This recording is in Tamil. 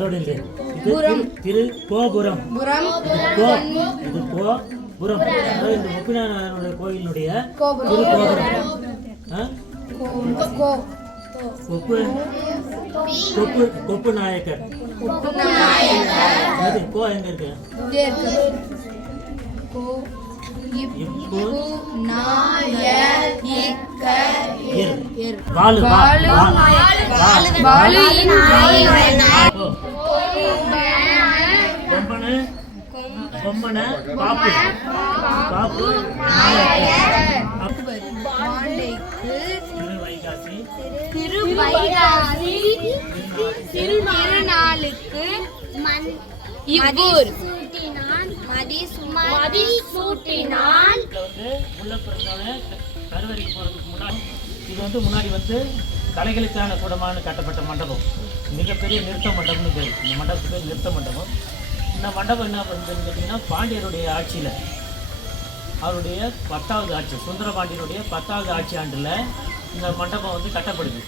அதோட இல்லை. இது திரு கோபுரம். இது கோபுரம். அதாவது இந்த முப்பினாருடைய கோயிலுடைய திருக்கோபுரம். கொப்பு நாயக்கர். கோ எங்க இருக்கு? பொம்மன பாப்பு பாப்பு திருவைகாசி திருநாளுக்கு இவ்வூர் மதி சூட்டினான். உள்ள பிறந்தவன கருவறைக்கு போறதுக்கு முன்னாடி இது முன்னாடி கலைகளுக்கான கூடமான கட்டப்பட்ட மண்டபம். மிகப்பெரிய நிறுத்த மண்டபம்னு பேர். இந்த மண்டபத்துக்கு பேர் நிறுத்த மண்டபம். இந்த மண்டபம் என்ன பண்ணுறதுன்னு கேட்டிங்கன்னா, பாண்டியருடைய ஆட்சியில் அவருடைய 10வது ஆட்சி, சுந்தரபாண்டியனுடைய 10வது ஆட்சி ஆண்டில் இந்த மண்டபம் கட்டப்படுது.